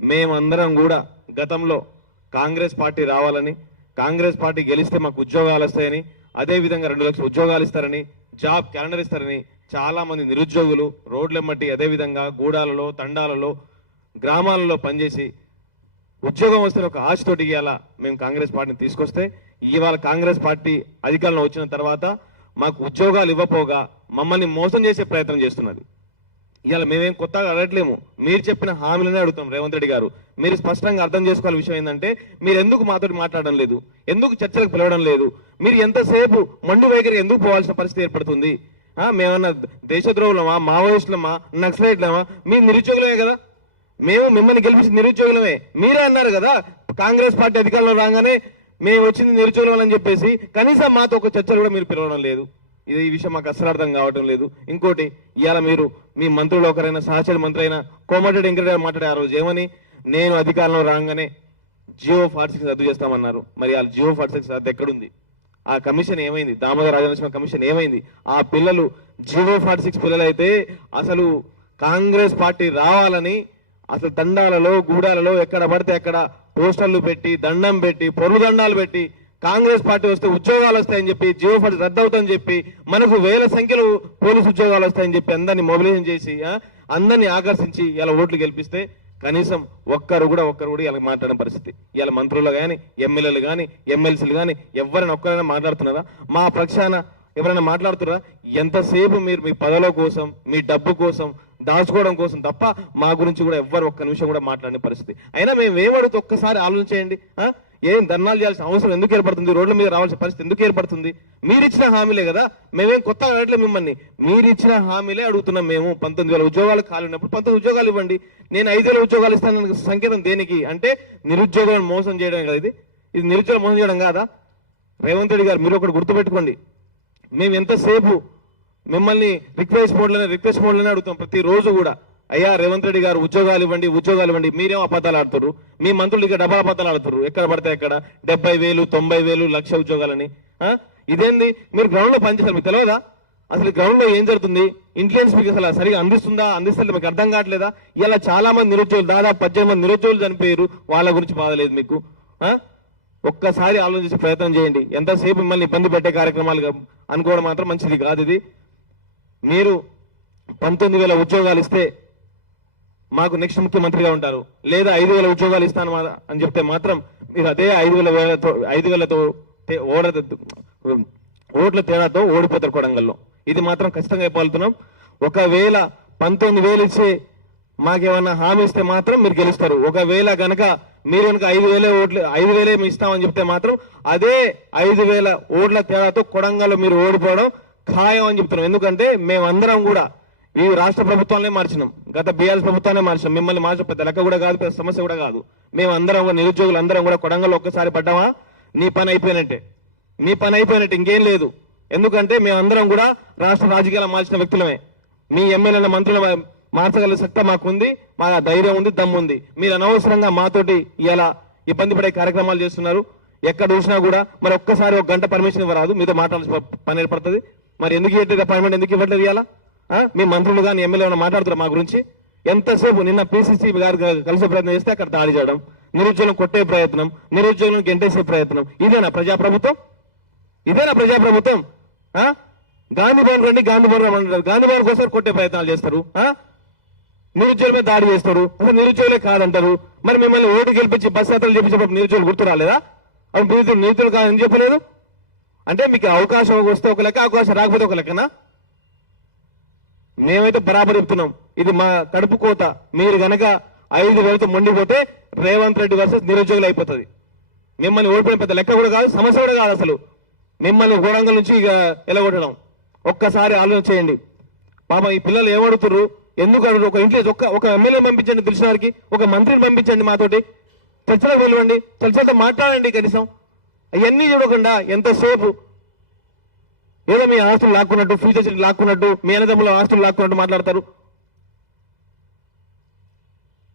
మేమందరం కూడా గతంలో కాంగ్రెస్ పార్టీ రావాలని, కాంగ్రెస్ పార్టీ గెలిస్తే మాకు ఉద్యోగాలు వస్తాయని, అదేవిధంగా 2 లక్షల ఉద్యోగాలు ఇస్తారని, జాబ్ క్యాలెండర్ ఇస్తారని చాలా మంది నిరుద్యోగులు రోడ్లెమ్మటి అదేవిధంగా గూడాలలో, తండాలలో, గ్రామాలలో పనిచేసి ఉద్యోగం వస్తే ఒక ఆశతోటి ఇవాళ మేము కాంగ్రెస్ పార్టీని తీసుకొస్తే, ఇవాళ కాంగ్రెస్ పార్టీ అధికారంలో వచ్చిన తర్వాత మాకు ఉద్యోగాలు ఇవ్వపోగా మమ్మల్ని మోసం చేసే ప్రయత్నం చేస్తున్నది. ఇవాళ మేమేం కొత్తగా అడగట్లేము, మీరు చెప్పిన హామీలనే అడుగుతాం. రేవంత్ రెడ్డి గారు, మీరు స్పష్టంగా అర్థం చేసుకోవాల్సిన విషయం ఏంటంటే, మీరు ఎందుకు మాతో మాట్లాడడం లేదు, ఎందుకు చర్చలకు పిలవడం లేదు, మీరు ఎంతసేపు మండు వైఖరికి ఎందుకు పోవాల్సిన పరిస్థితి ఏర్పడుతుంది? మేమన్నా దేశద్రోహులమా, మావోయిస్టులమా, నక్సలైట్లమా? మీరు నిరుద్యోగులమే కదా, మేము మిమ్మల్ని గెలిపించిన నిరుద్యోగులమే. మీరే అన్నారు కదా కాంగ్రెస్ పార్టీ అధికారంలో రాగానే మేము వచ్చింది నిరుద్యోగులం అని చెప్పేసి. కనీసం మాతో ఒక చర్చలు కూడా మీరు పిలవడం లేదు. ఇది ఈ విషయం మాకు అసలు అర్థం కావటం లేదు. ఇంకోటి, ఇవాళ మీరు మీ మంత్రులు ఒకరైనా సహచర మంత్రి అయినా కోమటిరెడ్డి వెంకటరెడ్డి మాట్లాడే ఆ రోజు ఏమని, నేను అధికారంలో రాగానే జియో 46 రద్దు చేస్తామన్నారు. మరి ఆ జియో 46 రద్దు ఎక్కడుంది? ఆ కమిషన్ ఏమైంది? దామోదర రాజనరసింహ కమిషన్ ఏమైంది? ఆ పిల్లలు జియో 46 పిల్లలు అయితే అసలు కాంగ్రెస్ పార్టీ రావాలని అసలు తండాలలో, గూడాలలో ఎక్కడ పడితే అక్కడ పోస్టర్లు పెట్టి, దండం పెట్టి, పొర్లు దండాలు పెట్టి, కాంగ్రెస్ పార్టీ వస్తే ఉద్యోగాలు వస్తాయని చెప్పి, జియో 46 రద్దు అవుతుందని చెప్పి, మనకు వేల సంఖ్యలో పోలీసు ఉద్యోగాలు వస్తాయని చెప్పి అందరినీ మొబిలైజేషన్ చేసి అందరినీ ఆకర్షించి ఇలా ఓట్లు గెలిపిస్తే కనీసం ఒక్కరు కూడా ఇలా మాట్లాడిన పరిస్థితి. ఇలా మంత్రులు కానీ, ఎమ్మెల్యేలు కానీ, ఎమ్మెల్సీలు కానీ ఎవరైనా ఒక్కరైనా మాట్లాడుతున్నారా? మా పక్షాన ఎవరైనా మాట్లాడుతున్నారా? ఎంతసేపు మీరు మీ పదవుల కోసం, మీ డబ్బు కోసం దాచుకోవడం కోసం తప్ప మా గురించి కూడా ఎవ్వరు ఒక్క నిమిషం కూడా మాట్లాడిన పరిస్థితి. అయినా మేము ఏమడుగుతూ ఒక్కసారి ఆలోచించేయండి. ఏం ధర్నాలు చేయాల్సిన అవసరం ఎందుకు ఏర్పడుతుంది? రోడ్ల మీద రావాల్సిన పరిస్థితి ఎందుకు ఏర్పడుతుంది? మీరిచ్చిన హామీలే కదా, మేమేం కొత్తగా అడగట్లేదు మిమ్మల్ని, మీరిచ్చిన హామీలే అడుగుతున్నాం. మేము 19,000 ఉద్యోగాలు ఖాళీ ఉన్నప్పుడు 19 ఉద్యోగాలు ఇవ్వండి. నేను 5,000 ఉద్యోగాలు ఇస్తాను సంకేతం దేనికి? అంటే నిరుద్యోగులను మోసం చేయడం కదా. ఇది నిరుద్యోగం మోసం చేయడం కాదా? రేవంత్ రెడ్డి గారు, మీరు ఒకటి గుర్తుపెట్టుకోండి, మేము ఎంతసేపు మిమ్మల్ని రిక్వెస్ట్ మోడ్లోనే అడుగుతాం ప్రతిరోజు కూడా. అయ్యా రేవంత్ రెడ్డి గారు, ఉద్యోగాలు ఇవ్వండి. మీరేమో అబద్ధాలు ఆడుతున్నారు, మీ మంత్రులు ఇక డబ్బా అబద్ధాలు ఆడుతున్నారు. ఎక్కడ పడితే అక్కడ 70,000, 90,000, 1,00,000 ఉద్యోగాలని. ఇదేంది? మీరు గ్రౌండ్ లో పనిచేస్తారు, మీకు తెలియదా? అసలు గ్రౌండ్ లో ఏం జరుగుతుంది? ఇంటెలిజెన్స్ మీకు అసలు సరిగా అందిస్తే మీకు అర్థం కావట్లేదా? ఇలా చాలా మంది నిరుద్యోగులు, దాదాపు 18 మంది నిరుద్యోగులు చనిపోయారు. వాళ్ళ గురించి బాధలేదు మీకు? ఒక్కసారి ఆలోచించే ప్రయత్నం చేయండి. ఎంతసేపు మిమ్మల్ని ఇబ్బంది పెట్టే కార్యక్రమాలు అనుకోవడం మాత్రం మంచిది కాదు. ఇది మీరు 19,000 ఉద్యోగాలు ఇస్తే మాకు నెక్స్ట్ ముఖ్యమంత్రిగా ఉంటారు, లేదా 5,000 ఉద్యోగాలు ఇస్తాను అని చెప్తే మాత్రం మీరు అదే 5,000తో ఓట్ల తేడాతో ఓడిపోతారు కొడంగల్లో. ఇది మాత్రం ఖచ్చితంగా చెప్పగలుగుతున్నాం. ఒకవేళ 19,000 ఇచ్చి మాకేమన్నా హామీ ఇస్తే మాత్రం మీరు గెలుస్తారు. ఒకవేళ కనుక మీరు కనుక 5,000 ఇస్తామని చెప్తే మాత్రం అదే 5,000 ఓట్ల తేడాతో కొడంగల్లో మీరు ఓడిపోవడం ఖాయం అని చెప్తున్నాం. ఎందుకంటే మేమందరం కూడా ఈ రాష్ట్ర ప్రభుత్వాలనే మార్చినాం, గత బీఆర్ఎస్ ప్రభుత్వాన్ని మార్చినాం. మిమ్మల్ని మార్చిన పెద్ద లెక్క కూడా కాదు, పెద్ద సమస్య కూడా కాదు. మేమందరం కూడా నిరుద్యోగులు అందరం కూడా కొడంగల్లో ఒక్కసారి పడ్డామా నీ పని అయిపోయినట్టే, ఇంకేం లేదు. ఎందుకంటే మేమందరం కూడా రాష్ట్ర రాజకీయాలు మార్చిన వ్యక్తులమే. మీ ఎమ్మెల్యేల మంత్రుల మార్చగల సత్తా మాకుంది, మా ధైర్యం ఉంది, దమ్ముంది. మీరు అనవసరంగా మాతోటి ఇలా ఇబ్బంది పడే కార్యక్రమాలు చేస్తున్నారు. ఎక్కడ చూసినా కూడా మరి ఒక్కసారి 1 గంట పర్మిషన్ ఇవ్వరాదు, మీతో మాట్లాడాల్సిన పని ఏర్పడుతుంది. మరి ఎందుకు ఇవ్వట్లేదు అపాయింట్మెంట్? ఎందుకు ఇవ్వట్లేదు? ఇలా మీ మంత్రులు కానీ ఎమ్మెల్యే మాట్లాడుతున్నారు మా గురించి. ఎంతసేపు నిన్న PCC గారు కలిసే ప్రయత్నం చేస్తే అక్కడ దాడి చేయడం, నిరుద్యోగులను కొట్టే ప్రయత్నం, నిరుద్యోగులను గెంటేసే ప్రయత్నం. ఇదేనా ప్రజాప్రభుత్వం? గాంధీ భవన్ రండి, గాంధీ భవన్ రమ్మంటారు, గాంధీ భవన్ కోసం కొట్టే ప్రయత్నాలు చేస్తారు, నిరుద్యోగుల మీద దాడి చేస్తారు, అసలు నిరుద్యోగులే కాదంటారు. మరి మిమ్మల్ని ఓటు గెలిపించి బస్ యాత్రలు చేపించేటప్పుడు నిరుద్యోగులు గుర్తు రాలేదా? అప్పుడు నిరుద్యోగులు కాదని చెప్పలేదు. అంటే మీకు అవకాశం వస్తే ఒక లెక్క, అవకాశం రాకపోతే ఒక లెక్కనా? మేమైతే బరాబర్ చెప్తున్నాం, ఇది మా కడుపు కోత. మీరు గనక 5,000తో మొండిపోతే రేవంత్ రెడ్డి వర్సెస్ నిరుద్యోగులు అయిపోతుంది. మిమ్మల్ని ఓడిపోయిన పెద్ద లెక్క కూడా కాదు, సమస్య కూడా కాదు. అసలు మిమ్మల్ని గోడంగల్ నుంచి ఎలగొట్టడం ఒక్కసారి ఆలోచన చేయండి. పాపం ఈ పిల్లలు ఏమడుతున్నారు, ఎందుకు అడుగుతారు? ఒక ఇంట్లో ఒక ఎమ్మెల్యే పంపించండి, తెలిసిన వారికి ఒక మంత్రిని పంపించండి, మాతోటి చర్చలకు వెళ్ళండి, చర్చలతో మాట్లాడండి. కనీసం అవన్నీ చూడకుండా ఎంతసేపు ఏదో మీ ఆస్తులు లాక్కున్నట్టు, ఫ్యూచర్ లాక్కున్నట్టు, మీ అన్నదమ్ముల ఆస్తులు లాక్కున్నట్టు మాట్లాడతారు.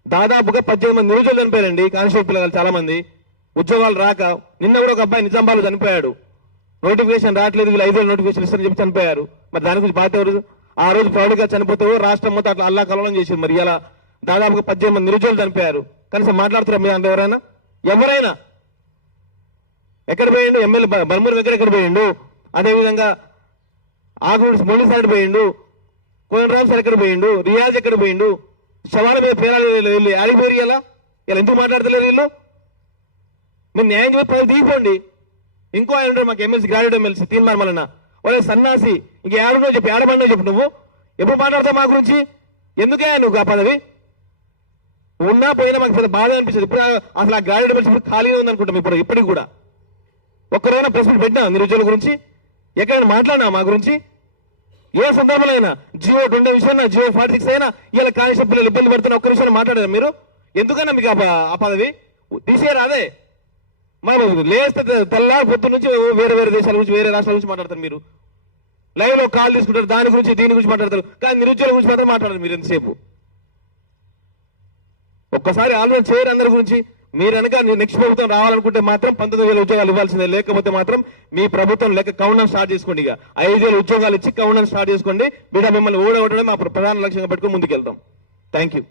దాదాపుగా 18 మంది నిరుద్యోగులు చనిపోయారండి, కానిస్టేబుల్ పిల్లలు చాలా మంది ఉద్యోగాలు రాక. నిన్న కూడా ఒక అబ్బాయి నిజామాబాద్లో చనిపోయాడు, నోటిఫికేషన్ రావట్లేదు, వీళ్ళు 5,000 నోటిఫికేషన్ ఇస్తారని చెప్పి చనిపోయారు. మరి దాని గురించి బాధ్యత ఎవరు? ఆ రోజు ప్రౌఢిగా చనిపోతే రాష్ట్రం మొత్తం అట్లా అల్లా కలవడం చేసింది. మరి ఇలా దాదాపుగా 18 మంది నిరుద్యోగులు చనిపోయారు. కనీసం మాట్లాడుతున్నారు మీ అంటే ఎవరైనా ఎక్కడ పోయిండు? ఎమ్మెల్యే బల్మూరు వెంకట ఎక్కడ పోయిండు? అదేవిధంగా ఆగూరు మురళీ సార్ పోయిండు, కోనరావు సార్ ఎక్కడ పోయిండు, రియాజ్ ఎక్కడ పోయిండు, శవాల మీద పేరాలు ఆడిపోయి ఇలా ఎందుకు మాట్లాడతలేరు వీళ్ళు? మీరు న్యాయం చేసి తీసుకోండి. ఇంకో ఆయన ఉంటాడు మాకు ఎమ్మెల్సీ, గ్రాడ్యుయేట్ ఎమ్మెల్సీ తీర్మానమలన్న వాళ్ళ సన్నాసి ఇంక ఏడునో చెప్పి ఏడబండో చెప్పు. నువ్వు ఎప్పుడు మాట్లాడతావు మా గురించి? ఎందుకే నువ్వు ఆ పదవి ఉన్నా పోయినా మాకు పెద్ద బాధ అనిపిస్తుంది. ఇప్పుడు అసలు ఆ గ్రాడ్యుయేట్ ఎమ్మెల్సీ ఇప్పుడు ఖాళీగా ఉందనుకుంటాం. ఇప్పుడు ఇప్పటికి కూడా ఒక్కరోజు ప్రెస్ మీట్ పెట్టినా నిరుద్యోగుల గురించి? ఎక్కడైనా మాట్లాడినా మా గురించి? ఏ సందర్భంలో అయినా జియో 20 విషయాన్ని, జియో 46 అయినా ఇలా కానిస్టేబుల్ పిల్లలు ఇబ్బంది పెడుతున్న ఒక్క విషయాన్ని మాట్లాడారు మీరు? ఎందుకన్నా మీకు ఆ పదవి తీసేయరాదే? మనం లేస్తే తెల్లారి పొద్దు నుంచి వేరే వేరే దేశాల గురించి, వేరే రాష్ట్రాల గురించి మాట్లాడతారు మీరు. లైవ్ లో కాల్ తీసుకుంటారు, దాని గురించి దీని గురించి మాట్లాడతారు, కానీ నిరుద్యోగుల గురించి మాత్రం మాట్లాడారు మీరు ఎంతసేపు? ఒక్కసారి ఆలోచన చేయరు అందరి గురించి. మీరు కనుక నెక్స్ట్ ప్రభుత్వం రావాలనుకుంటే మాత్రం 19,000 ఉద్యోగాలు ఇవ్వాల్సిందే. లేకపోతే మాత్రం మీ ప్రభుత్వం లెక్క కౌంటర్ స్టార్ట్ చేసుకోండి. ఇక 5,000 ఉద్యోగాలు ఇచ్చి కౌంటర్ స్టార్ట్ చేసుకోండి. బిడ్డ మిమ్మల్ని ఓడగొట్టడం మా ప్రధాన లక్ష్యంగా పెట్టుకుని ముందుకెళ్తాం. Thank you.